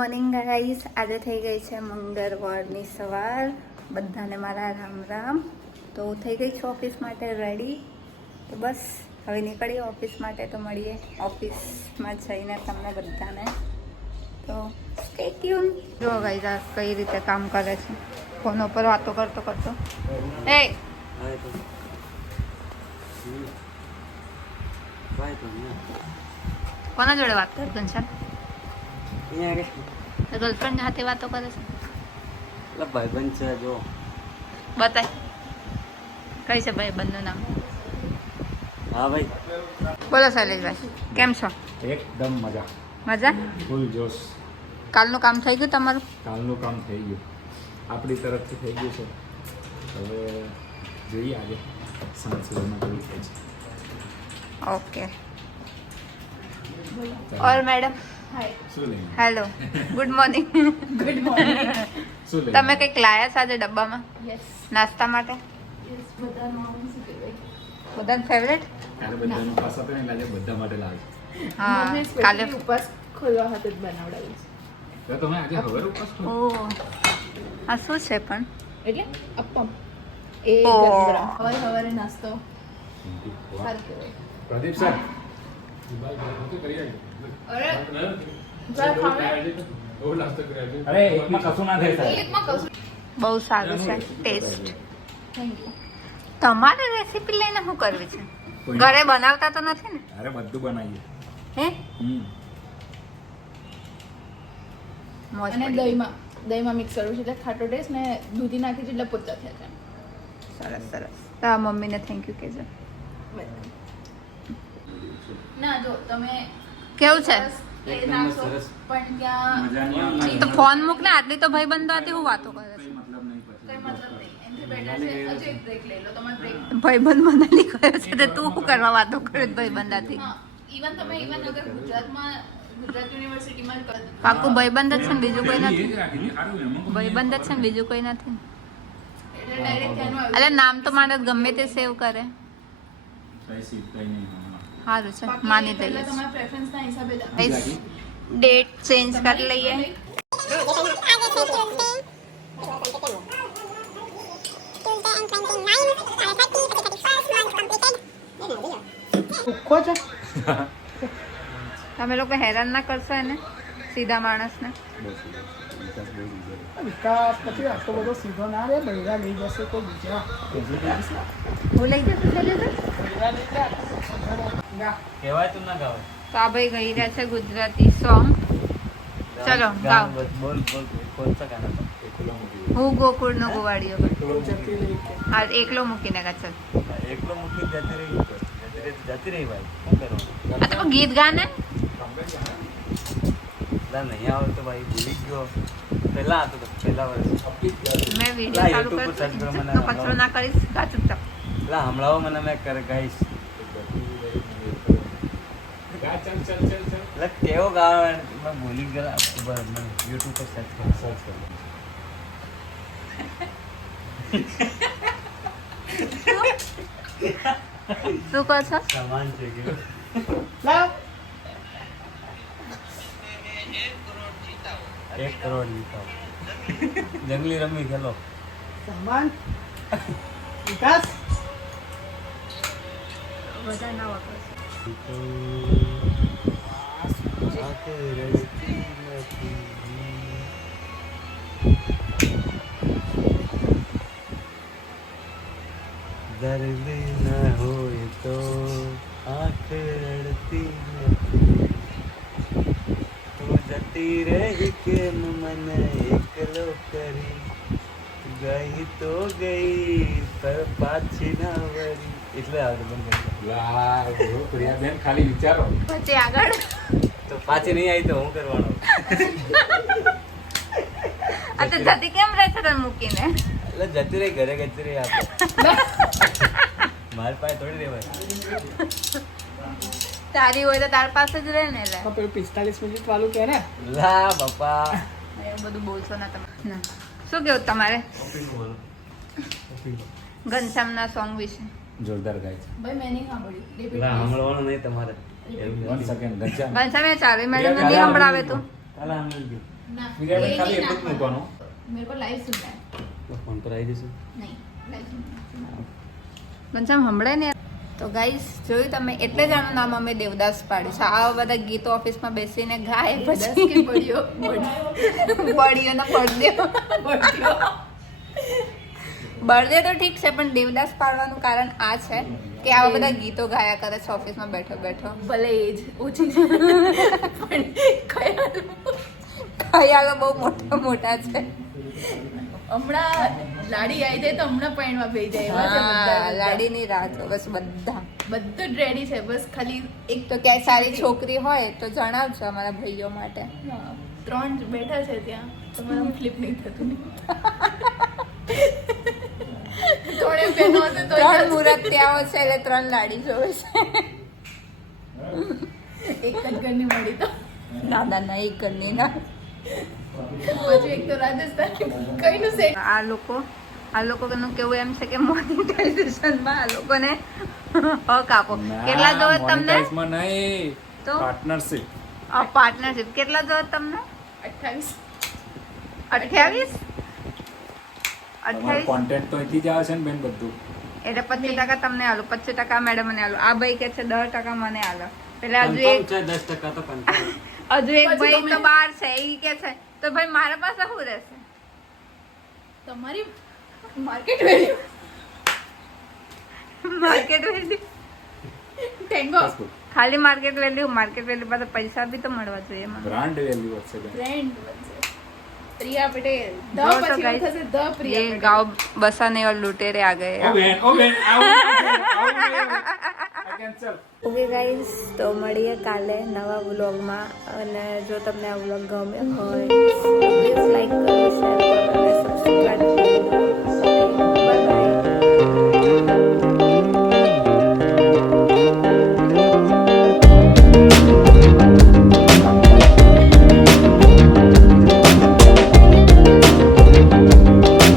Morning guys, આજે થઈ ગઈ છે મંગળવારની સવાર. બધાને મારા રામ રામ. તો થઈ ગઈ છું ઓફિસ માટે રેડી. તો બસ હવે નીકળીએ ઓફિસ માટે. તો મળીએ ઓફિસમાં જઈને તમને બધાને. તો સ્ટે ટ્યુન. જો ગાઈસ આ કઈ રીતે કામ કરે છે, ફોન ઉપર વાતો કરતો કરતો. એ કોના જોડે વાત કરતો છે? ગર્લફ્રેન્ડ સાથે વાતો કરે છે? ભાઈબંધ છે જો. બતાય કઈ છે ભાઈબંધનું નામ? હા ભાઈ. બોલો શૈલેષભાઈ, કેમ છો? એકદમ મજા, મજા? ફૂલ જોશ. કાલનું કામ થઈ ગયું તમારું? કાલનું કામ થઈ ગયું, આપણી તરફથી થઈ ગયું છે. હવે જોઈએ આજે સાંજ સુધીમાં કેવું થાય છે. ઓકે. ઓર મેડમ, શું લઈને? Hello, good morning. Good morning. શું લઈને? તમે કંઈક લાયા છો આજે ડબ્બામાં નાસ્તા માટે? બધાનું ફેવરેટ? કાલે બધાનો પાસ હતો ને એટલે આજે બધા માટે લાવે હા, કાલે ઉપવાસ ખોલવા હાથે જ બનાવડાવી છે. તો તમે આજે હવે ઉપવાસ કરો? ઓ આ શું છે પણ? એટલે અપમ એ ઓહ. ગરમ. સવારે નાસ્તો સારું કહેવાય. પ્રદીપ સર અરે એકમાં કશું ના થાય સાહેબ. એકમાં કશું બહુ સારું છે ટેસ્ટ. તમારે રેસીપી લઈને શું કરવી છે? ઘરે બનાવતા તો નથી ને? અરે બધું બનાવીએ. હે હમ. મોજ અને પડી. દહીંમાં મિક્સ કરવું છે એટલે ખાટો ટેસ્ટ ને દૂધી નાખી છે એટલે પોચા થયા છે. સરસ સરસ. તારા મમ્મીને થેન્ક યુ કહેજો. ના જો તમે કેવું છે? એ એક નંબર નાખશો સરસ. પણ ત્યાં મજાની આવે. તો ફોન મૂક ને, આટલી તો ભાઈબંધો હતી હું વાતો કરે છે. કઈ મતલબ નહીં પછી. કઈ મતલબ નહીં. એમથી બેટર છે હજુ એક બ્રેક લઈ લો. તમારે બ્રેક ભાઈબંધ મનાલી ગયો છે તો તું શું કરવા વાતો કરે ભાઈબંધાથી? હા ઇવન અગર ગુજરાત યુનિવર્સિટીમાં પાકું ભાઈબંધ જ છે ને બીજું કોઈ એ જ નથી? રાખીને સારું એમાં કોઈ ભાઈબંધ જ છે ને બીજું કોઈ નથી? એટલે ડાયરેક્ટ ત્યાંનું અરે નામ તો માણસ ગમે તે સેવ કરે. કઈ સીટ કઈ નહીં સારું છે, બાકી માની પહેલા દઈએ. તમારા પ્રેફરન્સના હિસાબે જ આપો. Guys, ડેટ ચેન્જ કરી લઈએ. તમે લોકો હેરાન ના કરશો એને, સીધા માણસને. વિકાસ પછી આટલો બધો સીધો ના રે, બૈરા લઈ જશે કોઈ બીજા. હું લઈ જશે શૈલેષ? બૈરા લઈ જા. કહેવાય તું ના ગાવે. તો આ ભાઈ ગઈ રહ્યા છે ગુજરાતી સોંગ. ચલો ગાઓ. બોલ બોલ કોણ સા ગાના था? હું ગોકુળનો ગોવાળિયો પણ. જતી રહી કે હા, એકલો મૂકીને ગયા. ચલ એકલો મૂકી જતી રહી તો જતી રહી ભાઈ શું કરવાનું? આ તો ગીત ગાને. ના નહીં આવે તો ભાઈ ભૂલી જ ગયો. પહેલા હતો તો પહેલા વર્ષ મેં વિડીયો ચાલુ YouTube પર search કરો કર્યો મને. તો કચરો ના કરીશ. ગા ચૂપચાપ. એટલે હમણાં મને મેં કરે ગાઈશ ચાલ ચાલ ચાલ ચાલ ચાલ. એટલે કેવો ગાવે મેં ભૂલી ગયેલા ખબર મેં યુટ્યુબ પર સર્ચ કરો સર્ચ કરો. શું કહો છો? સામાન છે કે લાવ. 1 કરોડ જીતા જંગલી રમી ખેલો સામાન વિકાસ બધા ના વાપરો. આંખે રડતી નથી. દર્દ ન હોય તો આંખ રડતી નથી. તું જતી રહી કેમ મને એકલો કરી. ગઈ તો ગઈ પર પાછી ના વળી. એટલે આગળ બંધ કરી લા, બહુ પ્રિયાબેન, ખાલી વિચારો. પછી આગળ તો પાછી નહીં આવી તો હું કરવાનો? આ તો જતી કેમ રહે છે તને મૂકીને? એટલે જતી રહી ઘરે જતી રહી આપણે મારી પાસે થોડી રહેવાય. તારી હોય તો તાર પાસે જ રહે ને. એટલે પેલું 45 મિનિટ વાળું કે ને. લા બાપા એવું બધું બોલશો ના તમે. ના. શું કેવું તમારે ઘનશ્યામના સોંગ વિશે? જોરદાર ગાય છે. ભાઈ મેં નહીં સાંભળ્યું. Repeat લા please. સાંભળવાનું નહીં તમારે. One second Ghanshyam. ઘનશ્યામે ચાલુ મેડમ નહીં સંભળાવે તું. કાલે સાંભળી ગયું. ना मीडिया ये खाली नहीं एक જ नाखवाना। મૂકવાનો मेरे को लाइव सुनना है ફોન પર આવી જશે नहीं लाइव सुनना है। પંચામ હમણાં ને તો ગાઈસ જોયું તમે એટલે જ આનું નામ અમે દેવદાસ પાડ્યું છે. આવા બધા ગીતો ઓફિસમાં બેસીને ગાય दस પછી के बड़ियो બળીઓ ને પડદે બળદે તો ઠીક છે પણ દેવદાસ પાડવાનું કારણ આ છે કે આવા બધા ગીતો ગાયા કરે છે ઓફિસમાં બેઠો બેઠો. भले एज ओછી છે પણ ખયાલો બહુ મોટા મોટા છે. હમણાં લાડી આવી જાય તો હમણાં પાણીમાં ભેઈ જાય એવા છે હા, બધા. લાડીની રાત બસ બધા. બધું જ રેડી છે બસ ખાલી એક તો ક્યાંય સારી છોકરી હોય તો જણાવજો અમારા ભાઈઓ માટે. હા, 3 જ બેઠા છે ત્યાં તમારા ફ્લિપ નહીં થતું થોડે બહેનો હશે તો 3 મુહૂર્ત ત્યાં છે એટલે 3 લાડી જોવે છે. એક જ ઘરની મળી તો ના ના ના એક ઘરની ના. પછી એક તો રાજસ્થાન કઈનું સેટ આ લોકોનું કેવું એમ છે કે મોનેટાઇઝેશનમાં આ લોકોને હક આપો. કેટલા જોવે તમને? મોનેટાઇઝમાં નહીં તો પાર્ટનરશિપ પાર્ટનરશિપ કેટલા જોવે તમને? 28 28? તમારું 28? કોન્ટેન્ટ તો અહીંથી જ આવે છે ને બેન બધું. એટલે 25% તમને આલો, 25% મેડમ મને આલો. આ ભાઈ કે છે 10% મને આલો. પેલા હજુ એક 10% તો confirm. હજુ એક ભાઈ તો બહાર છે એ કે છે તો ભાઈ મારા પાસે શું રહેશે? તમારી market value market value tango ખાલી માર્કેટ વેલ્યુ પાસે પૈસા બી તો મળવા જોઈએ મને. બ્રાન્ડ વેલ્યુ હશે બેન. બ્રેન્ડ બનશે પ્રિયા પટેલ ધ જો તો પછી guys, થશે ધ ये પ્રિયા પટેલ गांव बसाने और लुटेरे आ गए. ઓ બેન આવું કેન્સલ. ઓકે ગાઈઝ, તો મળીએ કાલે નવા વ્લોગમાં. અને જો તમને આ વ્લોગ ગમ્યો હોય તો પ્લીઝ લાઈક કરો, શેર કરો અને સબસ્ક્રાઈબ